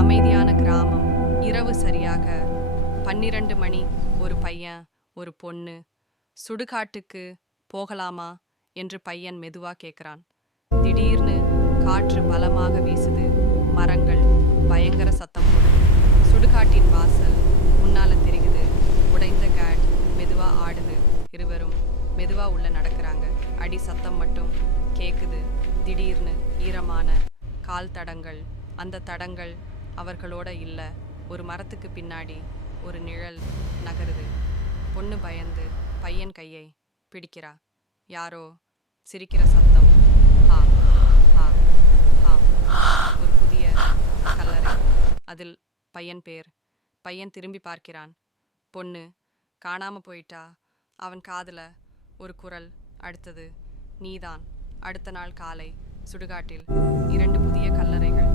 அமைதியான கிராமம். இரவு சரியாக 12 மணி. ஒரு பையன், ஒரு பொண்ணு. சுடுகாட்டுக்கு போகலாமா என்று பையன் மெதுவா கேட்குறான். திடீர்னு காற்று பலமாக வீசுது. மரங்கள் பயங்கர சத்தம் போடுது. சுடுகாட்டின் வாசல் முன்னால தெரியுது. உடைந்த கேட் மெதுவா ஆடுது. இருவரும் மெதுவா உள்ள நடக்கிறாங்க. அடி சத்தம் மட்டும் கேக்குது. திடீர்னு ஈரமான கால் தடங்கள். அந்த தடங்கள் அவர்களோட இல்ல. ஒரு மரத்துக்கு பின்னாடி ஒரு நிழல் நகருது. பொண்ணு பயந்து பையன் கையை பிடிக்கிறா. யாரோ சிரிக்கிற சத்தம். ஹா ஹா ஹா. ஒரு புதிய கல்லறை. அதில் பையன் பேர். பையன் திரும்பி பார்க்கிறான். பொண்ணு காணாம போயிட்டா. அவன் காதுல ஒரு குரல். அடுத்தது நீதான். அடுத்த நாள் காலை சுடுகாட்டில் 2 புதிய கல்லறைகள்.